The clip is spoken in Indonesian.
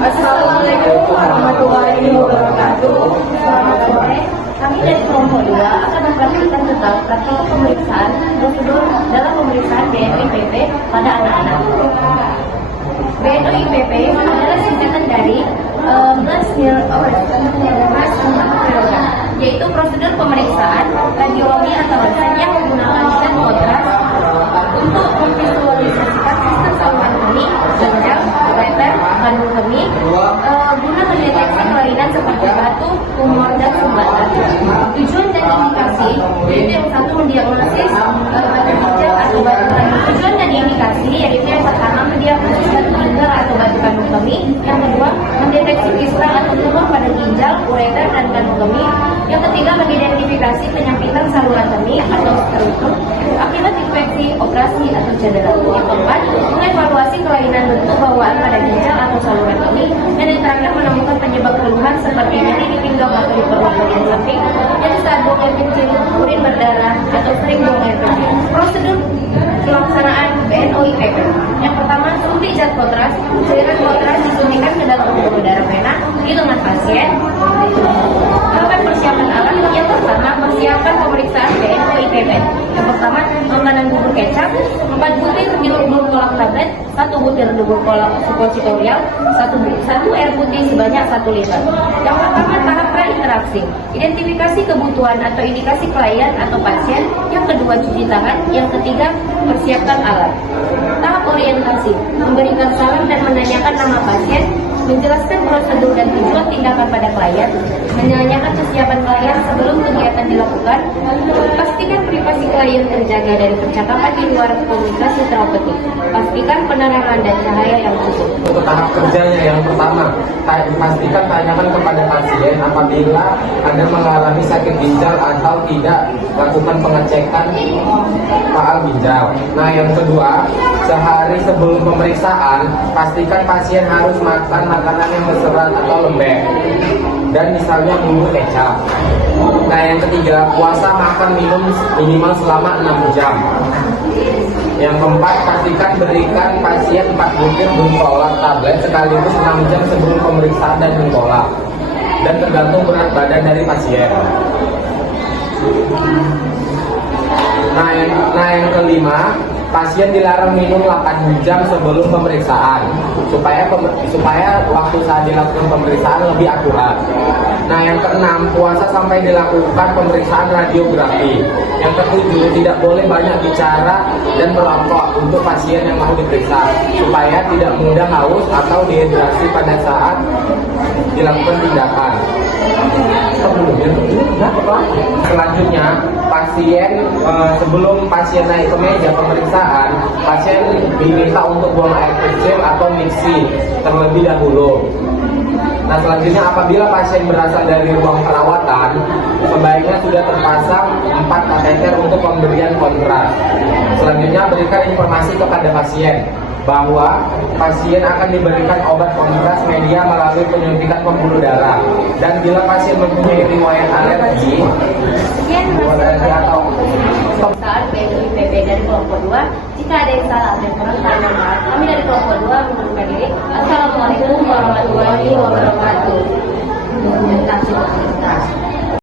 Assalamualaikum warahmatullahi wabarakatuh. Selamat sore. Kami dari kelompok 2 akan memperhatikan tentang praktik pemeriksaan prosedur dalam pemeriksaan BNPIPP pada anak-anak. BNPIPP adalah singkatan dari yaitu prosedur pemeriksaan radiologi atau ronsen yang menggunakan zat kontras untuk memvisualisasikan sistem saluran kemih, ginjal, ureter, kandung kemih guna mendeteksi kelainan seperti batu, tumor, dan sumbatan. Tujuan dan indikasi yaitu yang satu mendiagnosis batu ginjal atau batu kandung. Tujuan dan indikasi yaitu yang pertama mendiagnosis batu ginjal atau batu kandung kemih, yang kedua mendeteksi kisra atau tumor pada ginjal, ureter, dan kandung kemih, yang ketiga mengidentifikasi penyempitan saluran kemih atau struktur akibat infeksi, operasi, atau cedera. Yang keempat, mengevaluasi kelainan bentuk bawaan pada ginjal atau saluran kemih, dan yang terakhir menemukan penyebab keluhan seperti nyeri di pinggang atau di perut bagian samping, jadi saat buang air kecil, urin berdarah, atau sering buang air kecil. Prosedur pelaksanaan BNPIPP. Yang pertama, suntik zat kontras. Cairan kontras disuntikan ke dalam pembuluh darah vena di lengan pasien. Lakukan persiapan alat. Yang pertama, persiapan pemeriksaan BNPIPP. Yang pertama, makanan bubur kecap, 4 butir dubur kolak tablet, 1 butir dubur kolak suppositorial, 1 air putih sebanyak 1 liter. Yang pertama, tahap prainteraksi. Identifikasi kebutuhan atau indikasi klien atau pasien. Yang kedua, cuci tangan. Yang ketiga, persiapkan alat. Tahap orientasi, memberikan salam dan menanyakan nama pasien, menjelaskan prosedur dan tujuan tindakan pada klien, menanyakan kesiapan klien sebelum kegiatan dilakukan, pastikan privasi klien terjaga dari percakapan di luar komunikasi teraupetik, pastikan penerangan dan cahaya yang cukup. Untuk tahap kerjanya yang pertama, pastikan tanyakan kepada pasien apabila Anda mengalami sakit ginjal atau tidak, lakukan pengecekan faal ginjal. Nah, yang kedua, sehari sebelum pemeriksaan, pastikan pasien harus makan makanan yang berserat atau lembek, dan misalnya bumbu kecap. Nah, yang ketiga, puasa makan minum minimal selama 6 jam. Yang keempat, pastikan berikan pasien 4 butir Buncolak tablet sekaligus 6 jam sebelum pemeriksaan dan Buncolak, dan tergantung berat badan dari pasien. Nah, yang kelima, pasien dilarang minum 8 jam sebelum pemeriksaan supaya waktu saat dilakukan pemeriksaan lebih akurat. Nah, yang keenam, puasa sampai dilakukan pemeriksaan radiografi. Yang ketujuh, tidak boleh banyak bicara dan merokok untuk pasien yang mau diperiksa supaya tidak mudah haus atau dehidrasi pada saat dilakukan tindakan. Selanjutnya, sebelum pasien naik ke meja pemeriksaan, pasien diminta untuk buang air kecil atau mixi terlebih dahulu. Nah, selanjutnya, apabila pasien berasal dari ruang perawatan, sebaiknya sudah terpasang 4 kateter untuk pemberian kontras. Selanjutnya, berikan informasi kepada pasien bahwa pasien akan diberikan obat kontras media melalui penyuntikan pembuluh darah, dan bila pasien mempunyai riwayat alergi atau Pemeriksaan BNPIPP dari kelompok 2. Jika ada yang salah dan kurang, kami maaf. Kami dari kelompok 2 mengundurkan diri. Assalamualaikum warahmatullahi wabarakatuh.